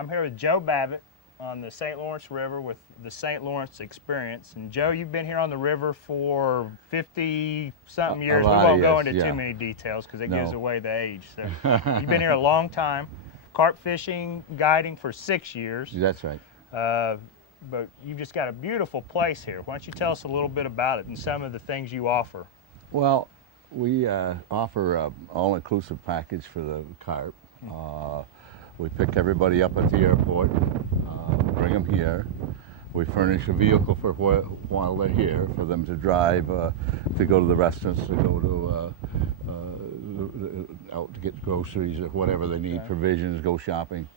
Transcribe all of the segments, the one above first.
I'm here with Joe Babbitt on the St. Lawrence River with the St. Lawrence Experience. And Joe, you've been here on the river for 50-something years. We won't go into too many details because it gives away the age. So you've been here a long time. Carp fishing, guiding for 6 years. That's right. But you've just got a beautiful place here. Why don't you tell us a little bit about it and some of the things you offer? Well, we offer an all-inclusive package for the carp. We pick everybody up at the airport, bring them here. We furnish a vehicle for while they're here, for them to drive, to go to the restaurants, to go to out to get groceries or whatever they need, provisions, go shopping.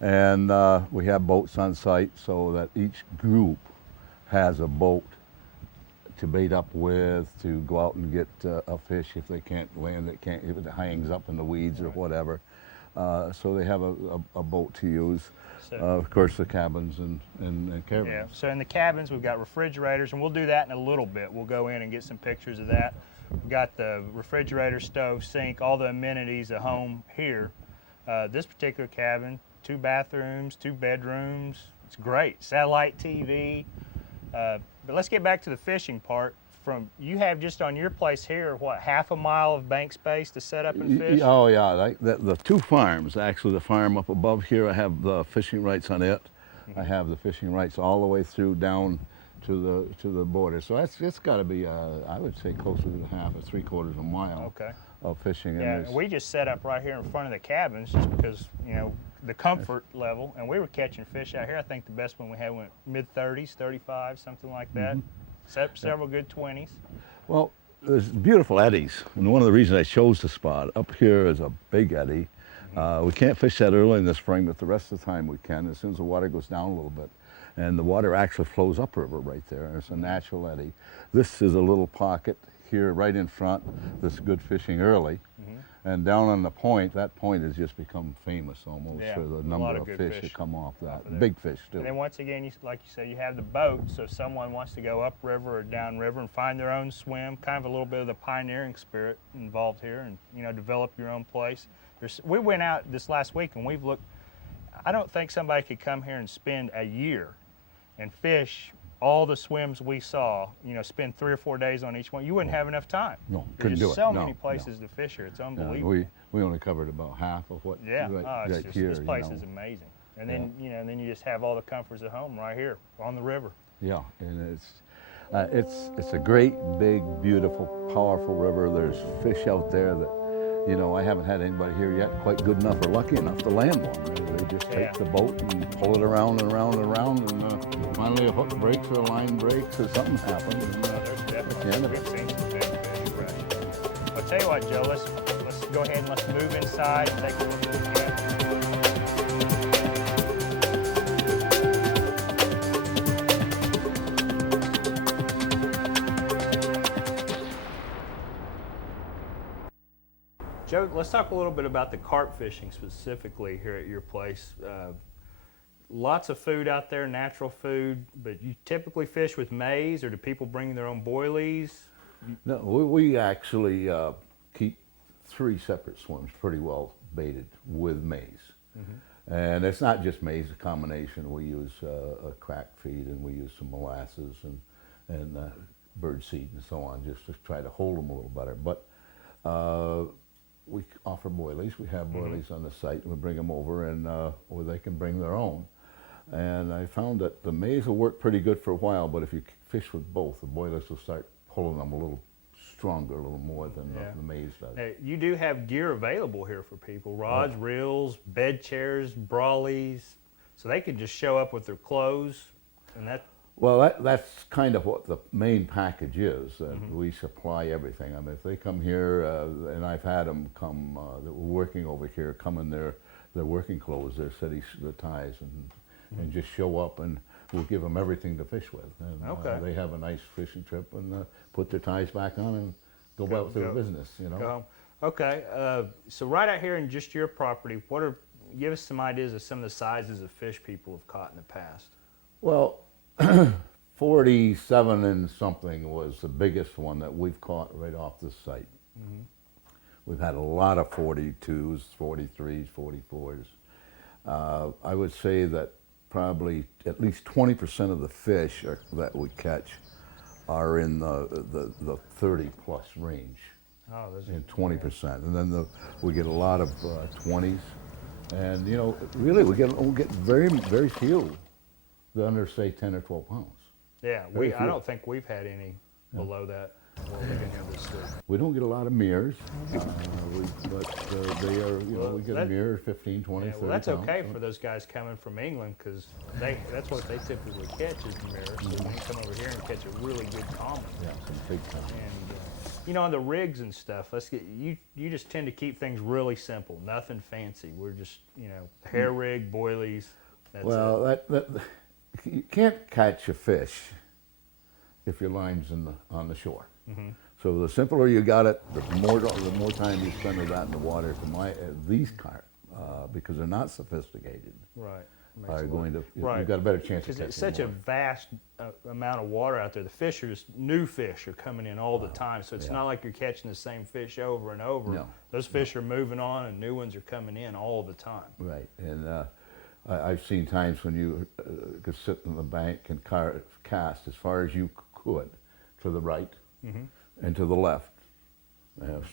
And we have boats on site so that each group has a boat to bait up with, to go out and get a fish if they can't land, if it hangs up in the weeds or whatever. So they have a boat to use. So, of course, the cabins and caravans. Yeah, so in the cabins we've got refrigerators, and we'll do that in a little bit. We'll go in and get some pictures of that. We've got the refrigerator, stove, sink, all the amenities at home here. This particular cabin, 2 bathrooms, 2 bedrooms. It's great. Satellite TV. But let's get back to the fishing part. You have just on your place here, what, half a mile of bank space to set up and fish? Oh yeah, the 2 farms, actually the farm up above here, I have the fishing rights on it. I have the fishing rights all the way through down to the border. So it's got to be, I would say, closer to half or 3/4 of a mile of fishing. Yeah, and we just set up right here in front of the cabins just because, you know, the comfort level, and we were catching fish out here. I think the best one we had went mid-30s, 35, something like that. Several good 20s. Well, there's beautiful eddies, and one of the reasons I chose the spot up here is a big eddy. We can't fish that early in the spring, but the rest of the time we can, as soon as the water goes down a little bit. And the water actually flows upriver right there. It's a natural eddy. This is a little pocket here right in front that's good fishing early. And down on the point, that point has just become famous almost for the number of fish that come off that. Big fish too. And then once again, like you say, you have the boat, so if someone wants to go upriver or downriver and find their own swim, kind of a little bit of the pioneering spirit involved here, and, you know, develop your own place. We went out this last week and we've looked. I don't think somebody could come here and spend a year and fish all the swims we saw, you know, spend 3 or 4 days on each one. You wouldn't have enough time. No, couldn't do it. There's so many places to fish here. It's unbelievable. We only covered about half of what here. This place you know. is amazing. And then you know, and then you just have all the comforts at home right here on the river. Yeah, and it's a great, big, beautiful, powerful river. There's fish out there that, you know, I haven't had anybody here yet quite good enough or lucky enough to land one. They just take the boat and pull it around and around and around, and finally a hook breaks or a line breaks or something happens. And, there's definitely we've seen some big fish, right? I'll tell you what, Joe, let's go ahead and let's move inside and take a look at the cabin. Joe, let's talk a little bit about the carp fishing specifically here at your place. Lots of food out there, natural food, but you typically fish with maize, or do people bring their own boilies? No, we actually keep 3 separate swims pretty well baited with maize. And it's not just maize, a combination. We use a crack feed, and we use some molasses and bird seed and so on, just to try to hold them a little better. But we offer boilies. We have boilies on the site, and we bring them over, and or they can bring their own. And I found that the maize will work pretty good for a while, but if you fish with both, the boilies will start pulling them a little stronger, a little more than the maize does. Now, you do have gear available here for people: rods, reels, bed chairs, brollies, so they can just show up with their clothes, and that. Well, that's kind of what the main package is. We supply everything. I mean, if they come here, and I've had them come that were working over here, come in their working clothes, their their ties, and just show up, and we'll give them everything to fish with. And, they have a nice fishing trip, and put their ties back on and go about their business. You know. Go home. Okay. So right out here in just your property, give us some ideas of some of the sizes of fish people have caught in the past. Well. 47 and something was the biggest one that we've caught right off the site. We've had a lot of 42s, 43s, 44s. I would say that probably at least 20% of the fish that we catch are in the 30 plus range. Oh, those In 20%, and then we get a lot of 20s, and you know, really we get very few that under say 10 or 12 pounds. yeah. Very I few. don't think we've had any below that while we've been here this week. We don't get a lot of mirrors, but they are, you know, we get a that- mirror 15, 20, Yeah, 30 well, that's pounds. okay for those guys coming from England because that's what they typically catch is the mirror. So when you come over here and catch a really good common. Yeah, some big time. And you know, on the rigs and stuff, you just tend to keep things really simple, nothing fancy. We're just, you know, hair rig, boilies. That's Well, it. that you can't catch a fish if your line's on the shore. Mm-hmm. So the simpler you got it, the more time you spend with that in the water. These carp, because they're not sophisticated, Right. are going to. Right. You've got a better chance of Because catching it's such a more. vast amount of water out there. The new fish are coming in all the time. So it's Yeah. not like you're catching the same fish over and over. No. Those fish are moving on and new ones are coming in all the time. Right, and I've seen times when you could sit on the bank and cast as far as you could to the right and to the left,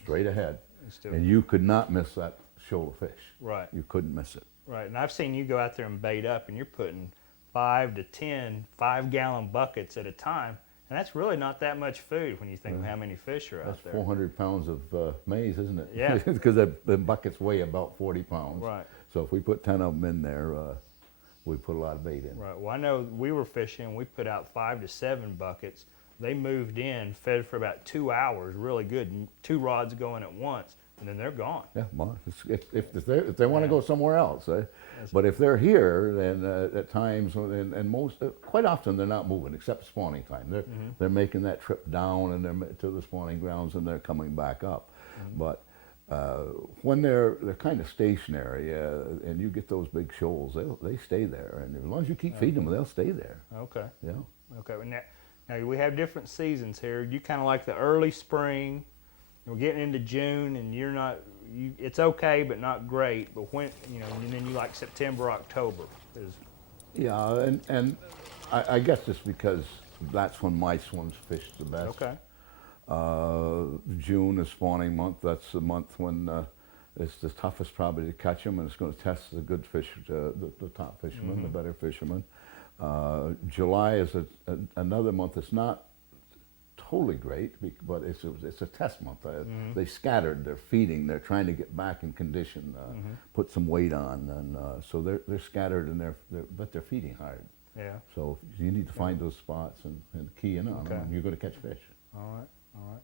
straight ahead, and you could not miss that shoal of fish. Right. You couldn't miss it. Right, and I've seen you go out there and bait up, and you're putting 5 to 10 5-gallon buckets at a time, and that's really not that much food when you think of how many fish are That's out there. 400 pounds of maize, isn't it? Yeah. Because the buckets weigh about 40 pounds. Right. So if we put 10 of them in there, we put a lot of bait in. Right. Well, I know we were fishing. We put out 5 to 7 buckets. They moved in, fed for about 2 hours, really good. 2 rods going at once, and then they're gone. Yeah, well, if they want to Yeah. go somewhere else, but if they're here, then at times, and most, quite often they're not moving except spawning time. They're making that trip down and they're to the spawning grounds and they're coming back up. But when they're kind of stationary, and you get those big shoals, they stay there, and as long as you keep feeding them, they'll stay there. Okay. Yeah. Okay. Well, now we have different seasons here. You kind of like the early spring. We're getting into June, and you're not. It's okay, but not great. But when and then you like September, October. Yeah, and I guess just because that's when my swims fish the best. Okay. June is spawning month. That's the month when it's the toughest probably to catch them, and it's going to test the good fish, the top fishermen, the better fishermen. July is another month. It's not totally great, but it's a test month. They scattered. They're feeding. They're trying to get back in condition, put some weight on, and so they're scattered and but they're feeding hard. Yeah. So you need to find those spots and key in on them, and you're going to catch fish. All right. All right.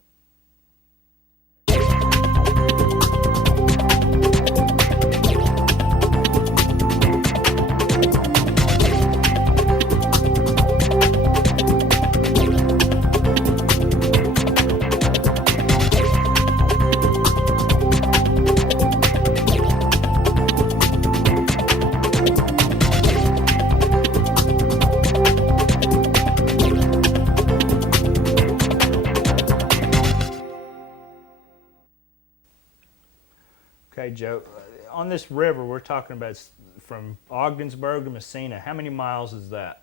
Okay, Joe, on this river we're talking about from Ogdensburg to Messina, how many miles is that?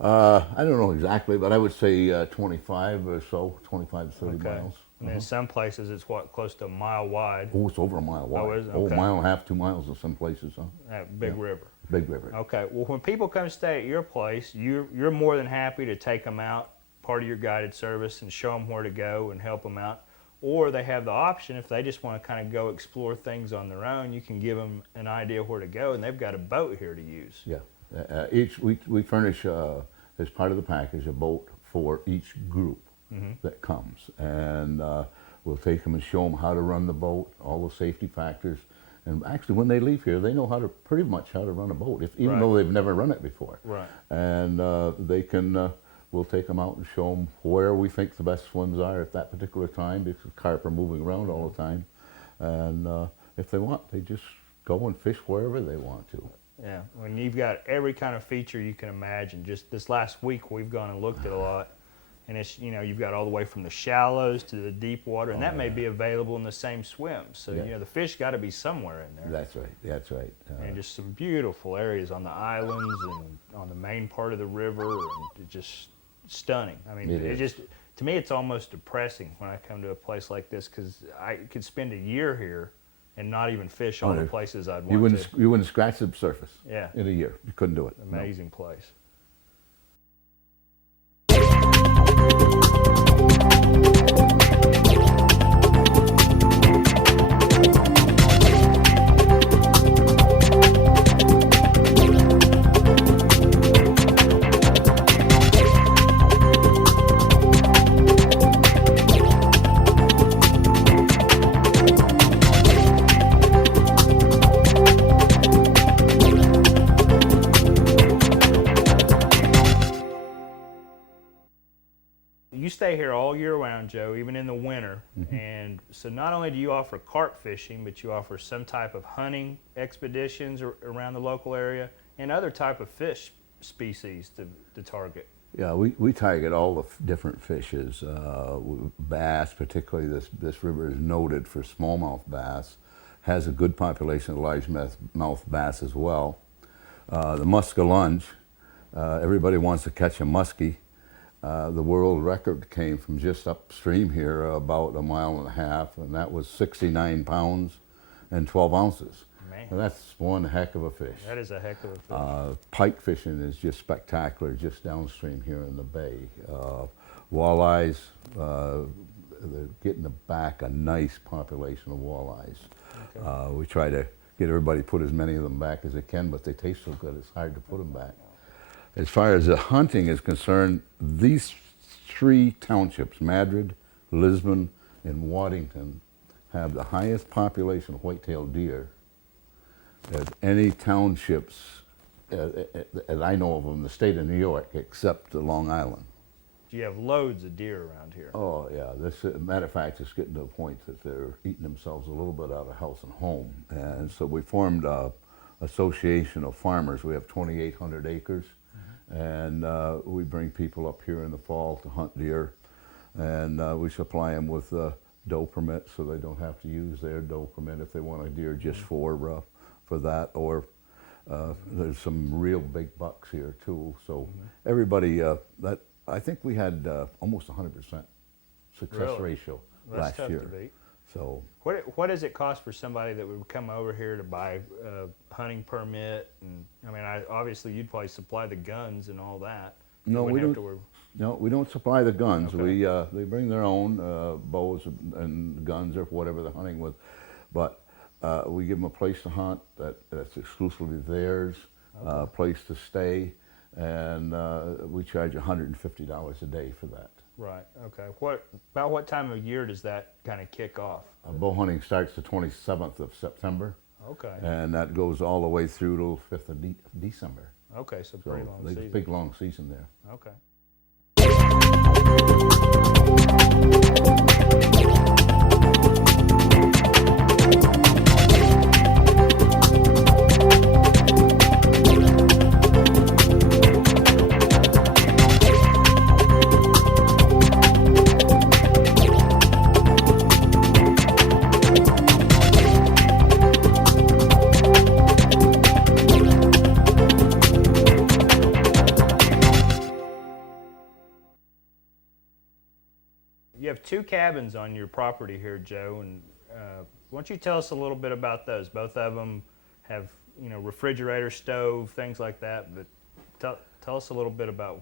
I don't know exactly, but I would say 25 or so, 25 to 30 miles. And in some places it's close to a mile wide. Oh, it's over a mile wide. Oh, is it? Oh, Okay. a mile and a half, 2 miles in some places, huh? That big river. Big river. Okay, well when people come stay at your place, you're more than happy to take them out, part of your guided service, and show them where to go and help them out. Or they have the option, if they just want to kind of go explore things on their own, you can give them an idea where to go, and they've got a boat here to use. Yeah. We furnish, as part of the package, a boat for each group that comes. And we'll take them and show them how to run the boat, all the safety factors. And actually, when they leave here, they know pretty much how to run a boat, even though they've never run it before. Right. And they can, we'll take them out and show them where we think the best swims are at that particular time, because carp are moving around all the time. And if they want, they just go and fish wherever they want to. Yeah, when you've got every kind of feature you can imagine. Just this last week, we've gone and looked at a lot, And it's, you know, you've got all the way from the shallows to the deep water, and Oh, that may yeah. be available in the same swim. So, Yeah. you know, the fish got to be somewhere in there. That's right. That's right. And just some beautiful areas on the islands and on the main part of the river, and it's just stunning. I mean, It it is. just, to me, it's almost depressing when I come to a place like this, because I could spend a year here and not even fish all the places I'd want to. You wouldn't scratch the surface. Yeah. In a year, you couldn't do it. No. Amazing place. You stay here all year round, Joe, even in the winter. And so not only do you offer carp fishing, but you offer some type of hunting expeditions around the local area and other type of fish species to target. Yeah, we target all the different fishes. Bass, particularly this river is noted for smallmouth bass, has a good population of largemouth bass as well. The muskellunge, everybody wants to catch a muskie. The world record came from just upstream here, about a mile and a half, and that was 69 pounds and 12 ounces. Man. And that's one heck of a fish. That is a heck of a fish. Pike fishing is just spectacular just downstream here in the bay. Walleyes, they're getting back a nice population of walleyes. Okay. We try to get everybody to put as many of them back as they can, but they taste so good it's hard to put them back. As far as the hunting is concerned, these three townships, Madrid, Lisbon, and Waddington, have the highest population of white-tailed deer of any townships, as I know of them, in the state of New York, except the Long Island. You have loads of deer around here. Oh, yeah. Matter of fact, it's getting to a point that they're eating themselves a little bit out of house and home. And so we formed an association of farmers. We have 2,800 acres. And we bring people up here in the fall to hunt deer, and we supply them with doe permits, so they don't have to use their doe permit if they want a deer just for that. Or there's some real big bucks here too. So everybody, I think we had almost 100% success ratio last year. To beat. So what does it cost for somebody that would come over here to buy a hunting permit? And I mean, obviously you'd probably supply the guns and all that. No, we don't. No, we don't supply the guns. Okay. They bring their own bows and guns or whatever they're hunting with, but we give them a place to hunt that's exclusively theirs, a place to stay, and we charge $150 a day for that. Right. Okay. About what time of year does that kind of kick off? Bow hunting starts the 27th of September. Okay. And that goes all the way through to 5th of December. Okay, so pretty long there's season. a big long season there. Okay. You have two cabins on your property here, Joe, and why don't you tell us a little bit about those? Both of them have, you know, refrigerator, stove, things like that, but tell us a little bit about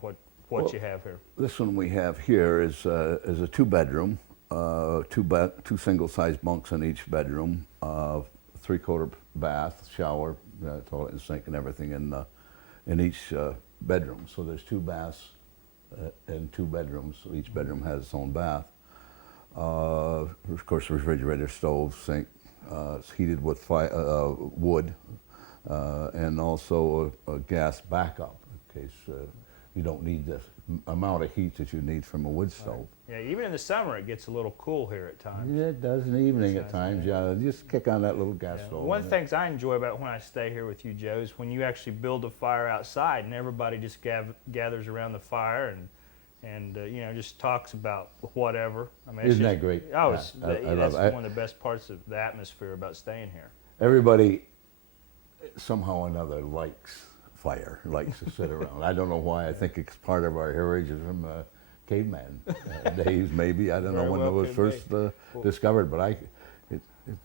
what you have here. This one we have here is a two-bedroom, two single-sized bunks in each bedroom, 3-quarter bath, shower, toilet and sink and everything in each bedroom. So there's 2 baths and 2 bedrooms, so each bedroom has its own bath. Of course, refrigerator, stove, sink. It's heated with wood, and also a gas backup in case you don't need the amount of heat that you need from a wood stove. Right. Yeah, even in the summer it gets a little cool here at times. Yeah, it does in the evening at times. Yeah, just kick on that little gas stove. One of the things I enjoy about when I stay here with you, Joe, is when you actually build a fire outside and everybody just gathers around the fire and you know, just talks about whatever. I mean, it's Isn't just, that great? Oh, Yeah, it's, I that's love it. one of the best parts of the atmosphere about staying here. Everybody somehow or another likes fire, likes to sit around. I don't know why. I think it's part of our heritage from caveman days, maybe. I don't know Very when well it was could first be. discovered, but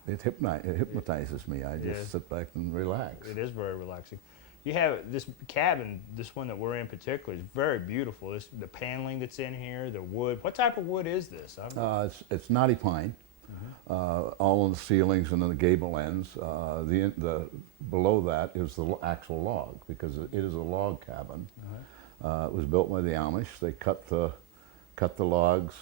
it hypnotizes me. I just Yes. sit back and relax. It is very relaxing. You have this cabin, this one that we're in particular, is very beautiful. The paneling that's in here, the wood. What type of wood is this? It's knotty pine, all on the ceilings and on the gable ends. The below that is the actual log, because it is a log cabin. It was built by the Amish. They cut the logs,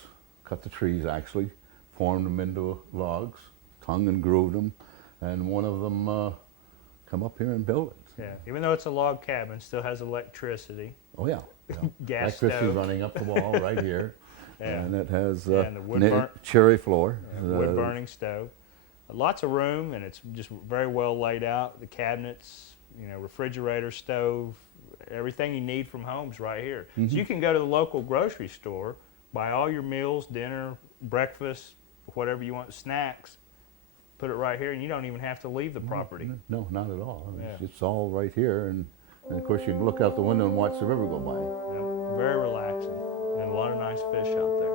cut the trees actually, formed them into logs, tongue and grooved them, and one of them come up here and built it. Yeah, even though it's a log cabin, still has electricity. Oh yeah, Gas electricity stove. running up the wall right here, Yeah. and it has And the wood cherry floor. Wood burning stove. Lots of room, and it's just very well laid out. The cabinets, you know, refrigerator, stove, everything you need from home's right here. So you can go to the local grocery store, buy all your meals, dinner, breakfast, whatever you want, snacks, put it right here, and you don't even have to leave the property. No, not at all. Yeah. It's all right here, and of course you can look out the window and watch the river go by. Yep, very relaxing, and a lot of nice fish out there.